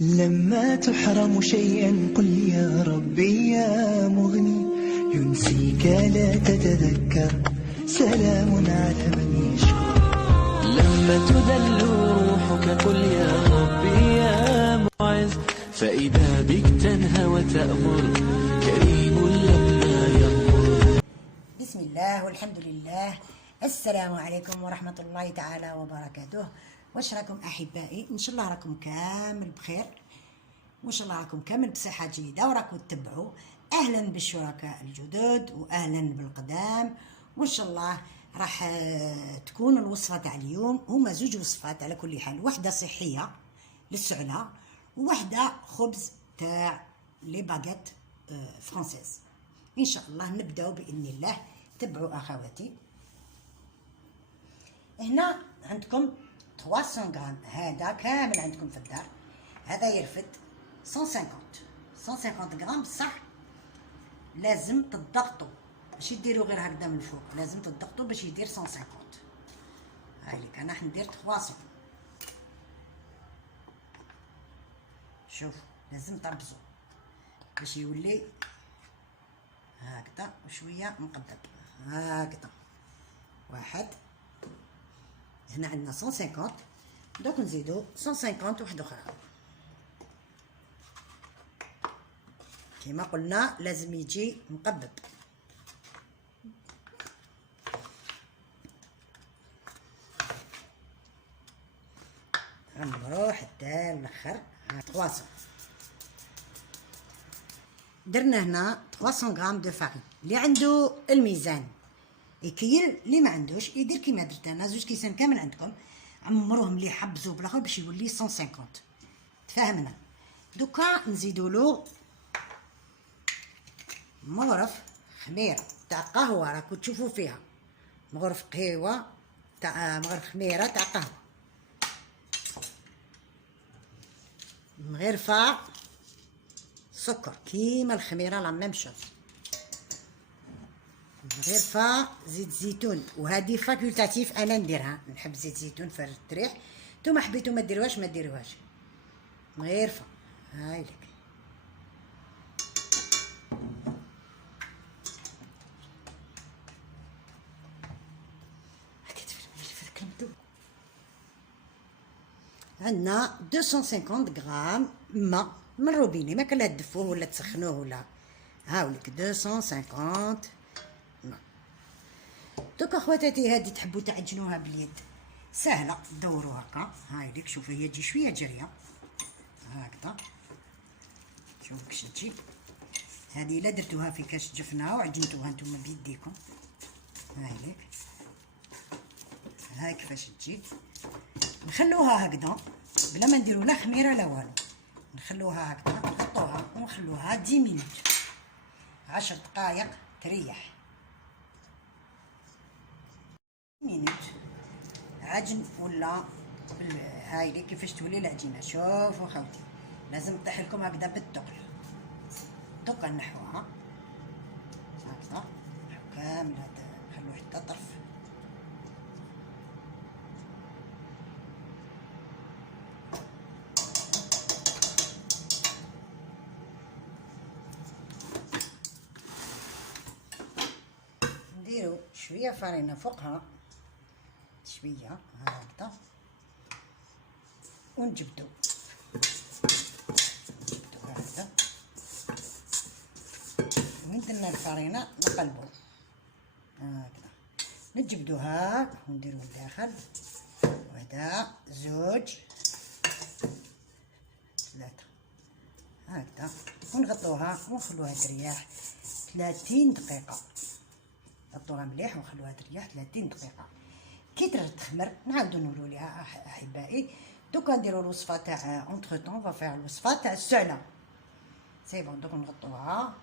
لما تحرم شيئا قل يا ربي يا مغني، ينسيك لا تتذكر، سلام على من يشكر. لما تدل روحك قل يا ربي يا معز، فإذا بك تنهى وتأمر، كريم لما يأمر. بسم الله والحمد لله. السلام عليكم ورحمة الله تعالى وبركاته. واش راكم أحبائي؟ إن شاء الله راكم كامل بخير، وإن شاء الله راكم كامل بصحة جيدة وراكم تتبعوا. أهلا بالشركاء الجدد وأهلا بالقدام، وإن شاء الله راح تكون الوصفة تاع اليوم هما زوج وصفات على كل حال، واحدة صحية للسعلة وواحدة خبز تاع لي باغيت فرانسيز. إن شاء الله نبداو بإذن الله. تبعوا أخواتي. هنا عندكم 300 غرام، هذا كامل عندكم في الدار. هذا يرفد 150 غرام، بصح لازم تضغطوا ماشي ديروا غير هكذا من الفوق، لازم تضغطوا باش يدير 150. هايليك انا راح ندير 300. شوف لازم تربزوا باش يولي هكذا وشويه مقدم هكذا. واحد، هنا عندنا 150، دوك نزيدو 150 واحد اخرى. كما قلنا لازم يجي مقبب. عمرو حتى الاخر 300. درنا هنا 300 غرام دو فارين. اللي عنده الميزان يكيل، اللي ما عندوش يدير كيما درت انا، زوج كيسان كامل عندكم، عمروه مليح حبزوه بالاخر باش يولي 150. تفاهمنا؟ دوكا نزيدو له مغرف خميره تاع قهوه، راكو تشوفوا فيها مغرف قهوه تاع مغرف خميره تاع قهوه، مغرفه سكر كيما الخميره لا ميم شوز، مغرفه زيت زيتون، وهذه فاكولتاتيف انا نديرها، نحب زيت زيتون في الريح. نتوما حبيتو ما ديروهاش ما ديروهاش. مغرفه هايلك. عندنا 250 غرام ماء من الروبيني، ما كان لا تدفوه ولا تسخنوه ولا، هاوليك 250 ماء. دوك اخواتاتي هادي تحبوا تعجنوها باليد سهله، دوروا هكا هايليك. شوفوا هي تجي شويه جريه هكذا، شوفوا كيش تجي. هذه الا درتوها في كاش جفنه وعجنتوها نتوما بيديكم هايليك، هاي كيفاش تجي. نخلوها هكذا بلا ما نديرو لا خميره لا والو، نخلوها هكذا، نغطوها ونخلوها 10 مينوت، 10 دقائق تريح. مينوت عجن ولا هايلي كيفاش تولي العجينه. شوفوا خوتي لازم تطيح لكم هكذا بالثقل. دوكا نحوها هكذا، نحو كامل هذا، نخلو حتى طرف. نديرو شويه فرينه فوقها شويه هكذا، ونجبدو هكذا. وين درنا الفرينه نقلبو هكذا، نجبدو هاك ونديرو الداخل. وهذا زوج ثلاثه هكذا، ونغطوها ونخلوها تريح 30 دقيقه. غطوها مليح ونخلوها تريح 30 دقيقه. كي تخمر نعاودو نقولوا ليها احبائي. دوكا نديرو الوصفه تاع اونتر طون، فافير الوصفه تاع السعله. سي بون، دوك نغطوها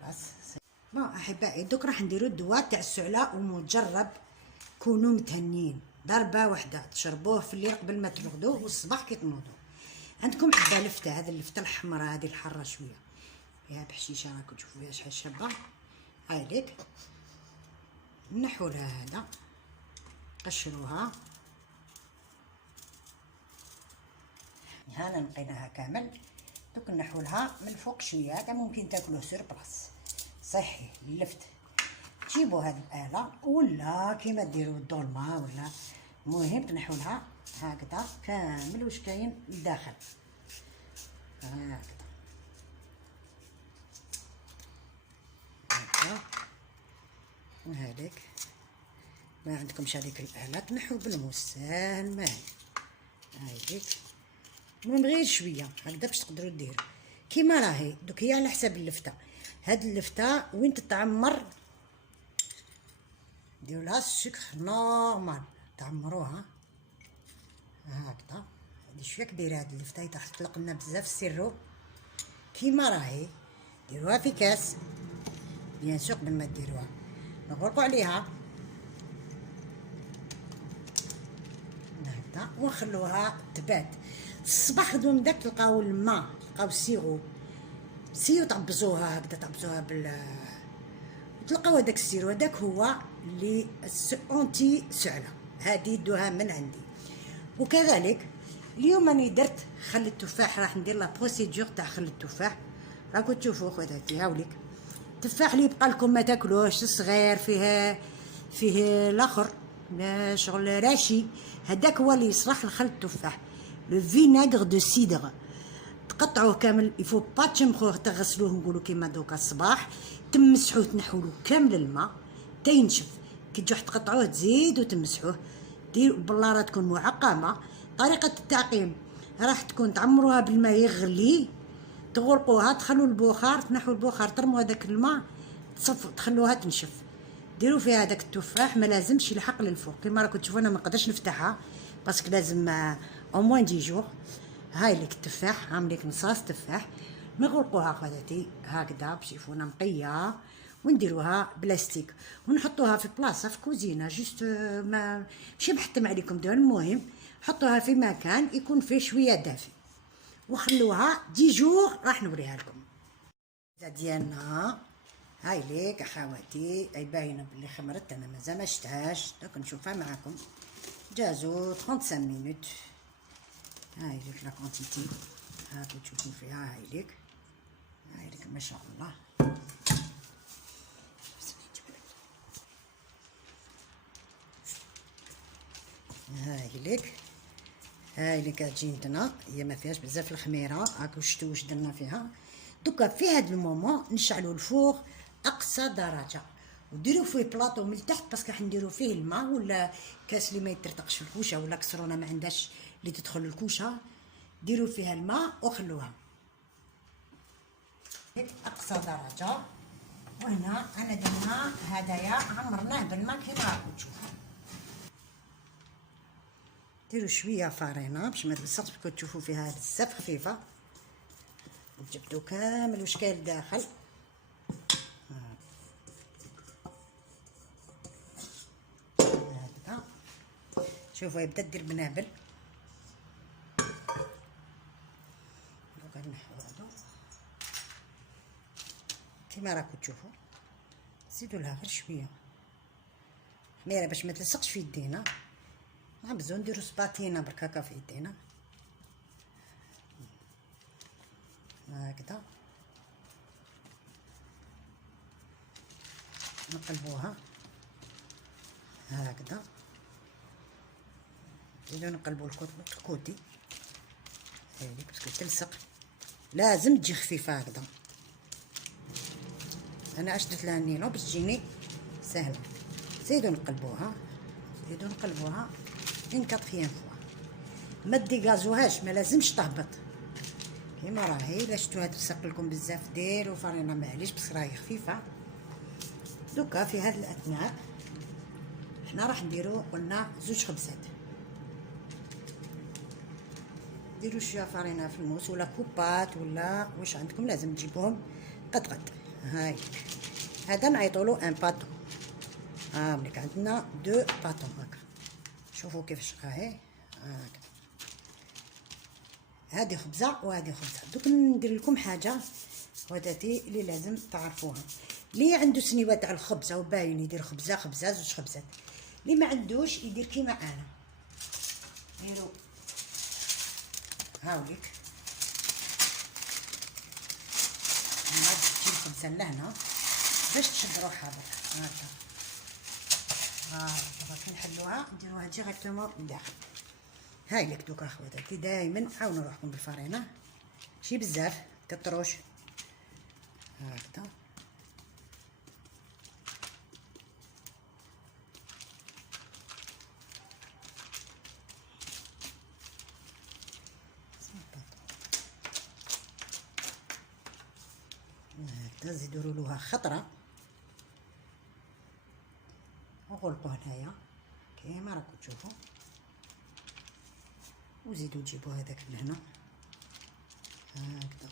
خلاص. بون احبائي دوك راح نديرو الدواء تاع السعله، ومجرب كونوا متهنين. ضربه واحده تشربوه في الليل قبل ما ترقدوا، والصباح كي تنوضوا. عندكم حبه لفته، هذه اللفته الحمراء هذه الحاره شويه فيها بحشيشه، راكم تشوفوا فيها شحال شابه. هايليك نحو لها هذا، قشروها هانا نقيناها كامل. دوك نحولها من الفوق شويه، هذا ممكن تاكلوه سور بلاص صحي اللفت. تجيبوا هاد الآلة ولا كيما ديروا الدولمة ولا، المهم تنحولها هكذا كامل واش كاين لداخل هكذا هكذا. وهذيك ما عندكمش هذيك الآلة تنحو بالموس ساهل ماهي. هايديك المهم غير شويه هكذا باش تقدروا ديروا كيما راهي. دوك هي على حساب اللفته. هاد اللفته وين تتعمر ديروا لها السكر نورمال، تعمروها هكذا. هادي شويه كبيره هاد اللفته تطلق لنا بزاف السيرو. كيما راهي ديروها في كاس بيان سور. قبل ما ديروها نغرقوا عليها هكذا ونخلوها تبات. الصباح خدموا من داك تلقاو الماء، تلقاو السيرو طبزوها هكذا، طبزوها تلقاو هذاك السيرو. هذاك هو اللي اونتي سعله، هذه دوها من عندي. وكذلك اليوم راني درت خل التفاح، راح ندير لا بروسيدور تاع خل التفاح. راكم تشوفوا خواتاتي هاوليك التفاح اللي يبقى لكم ما تاكلوش صغير فيه الاخر شغل راشي، هذاك هو اللي يصلح لخل التفاح. لو فيناغر دو سيدر تقطعوه كامل، يفو با تشمخوه تغسلوه نقولوا كيما دوكا الصباح، تمسحوه تنحولو كامل الماء تينشف. كي تجوا تقطعوه تزيدوا تمسحوه. ديروا البلاره تكون معقمه. طريقه التعقيم راح تكون تعمروها بالماء يغلي، تغرقوها، تخلوا البخار، تنحوا البخار، ترموا هذاك الماء، تصفوا تخلوها تنشف. ديروا فيها هذاك التفاح، ما لازمش يلحق للفوق كيما راكم تشوفوا. انا ما نقدرش نفتحها باسكو لازم او موان 10 جور. هاي لك التفاح، عامليك نصاص تفاح. نغرقوها خواتاتي هكذا بشيفونه نقيه، ونديروها بلاستيك ونحطوها في بلاصه في كوزينه جوست ما ماشي محتم عليكم دول. المهم حطوها في مكان يكون فيه شويه دافي وخلوها 10 جور. راح نوريها لكم ديالنا. هاي ليك اخواتي، اي باينه بلي خمرت، انا مازال ما شفتهاش. دوك نشوفها معكم. جازو 35 مينوت. هاي ليك لا كونتيتي هاكو تشوفوا فيها. هاي ليك ما شاء الله. هاي ليك عجينتنا، هي ما فيهاش بزاف الخميره. هاكو شفتوا واش درنا فيها. دوكا في هاد المومون نشعلوا الفوغ اقصى درجه وديروا فيه بلاطو من التحت باسكو راح نديروا فيه الماء، ولا كاس اللي ما يترتقش في الكوشه، ولا كسرونه ما عندهاش اللي تدخل الكوشه، ديروا فيها الماء وخلوها هيك اقصى درجه. وهنا انا درنا هدايا عمرناه بالماء كيما راكم تشوفوا. ديروا شويه فارينه باش ما تلصقش، باسكو تشوفوا فيها بزاف خفيفه. جبدوا كامل واش كاين لداخل. هكذا شوفوا يبدا دير بنابل. دوكا نحو هادو كيما راكم تشوفوا. زيدوا لها غير شويه خميره باش ما تلصقش في يدينا. نعبزو نديرو سباتينا برك هكا في يدينا هكذا. نقلبوها هكذا. نزيدو نقلبو الكوتي هذيك باسكو تلصق، لازم تجي خفيفه هكذا. انا اش درت لها النينو باش تجيني سهله. زيدو نقلبوها اون كاتريام فوا. ما ديغازوهاش، ما لازمش تهبط كيما راهي. الا شفتوها تلصق لكم بزاف ديروا فرينه معليش بس راهي خفيفه. دوكا في هذه الاثناء حنا راح نديرو قلنا 2 خبزات. ديروا شويه فرينه في الموس ولا كوبات ولا واش عندكم، لازم تجيبوهم قد. هاي هذا نعيطولو ان باتون. مليك عندنا 2 باتون هكا. شوفوا كيفاش راهي هكا. هذه خبزه وهذه خبزه. دوك ندير لكم حاجه خواتاتي اللي لازم تعرفوها. اللي عنده سنيوه تاع الخبزه وباين يدير خبزه 2 خبزات. اللي ما عندوش يدير كيما انا. ديروا هاوليك نعاد تجي الخبزه لهنا باش تشد روحها هكا. باغي نحلوها نديروها ديريكتومون لداخل. هاي لك دوكا خواتاتي دائما عاونوا روحكم بالفرينه ماشي بزاف كتروش هكذا. هكذا زيدوا لوها خطره وغلقوا هنايا كيما راكم تشوفوا، وزيدوا تجيبوا هذاك لهنا هكذا.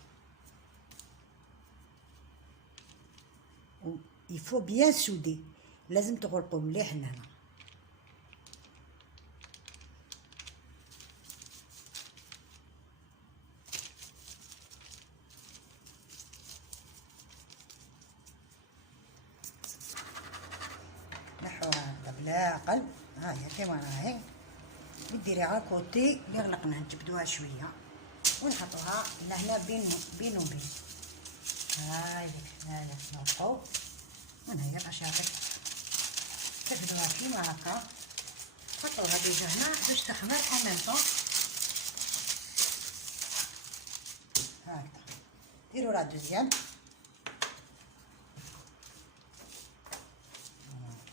و يفو بيان سودي، لازم تغلقوا مليح لهنا. نحوها هكذا بلا قلب، ها هي كيما راهي، وديريها كوتي اللي غلقناه نجبدوها شويه ونحطوها لهنا بين وبين. هاي هذا نوقفو وهنايا الاشياء تفردوها كيما هكا، حطوها ديجا هنا باش تخمر اون ميم طون. هكذا ديروا لا دوزيام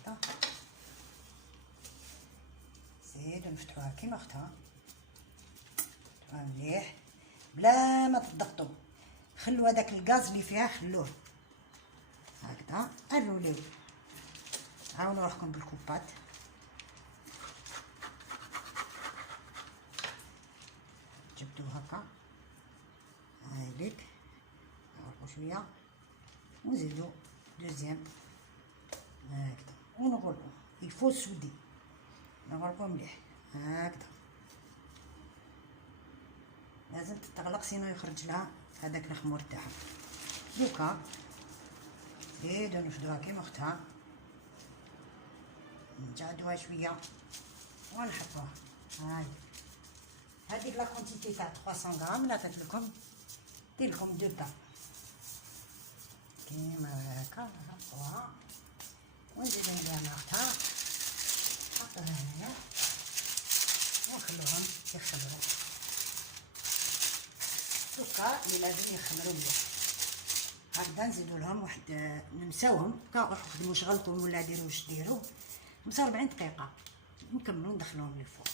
هكذا، زيدو نفتحوها كيما اختها، نفتحوها مليح بلا ما تضغطوا، خلوا هذاك الغاز اللي فيها خلوه هكذا. الروليو عاونوا روحكم بالكوبات، جبدوه هكا. هاي ليك نغلقو شويه ونزيدو دوزيام هكذا ونغلقو. يفو سودي نغلقو مليح هكذا، لازم تتغلق سينو يخرج لها هذاك الخمور تاعها. دوكا زيدو نفردوها كيما اختها، نجعدوها شويه ونحطوها. هاي هذيك لا كونتيتي تاع 300 غرام اللي عطيت لكم، دير لكم 2 با كيما هكا. نحطوها ونزيدو نديرها مع اختها، نحطوها هنايا ونخلوهم يخمروا. دوكا اللي لازم يخمروا مليح هكذا نزيدو لهم واحد، نمساوهم كا روحو خدموا شغلكم ولا ديروا واش ديروا، 45 دقيقه نكملوا ندخلوهم للفوق.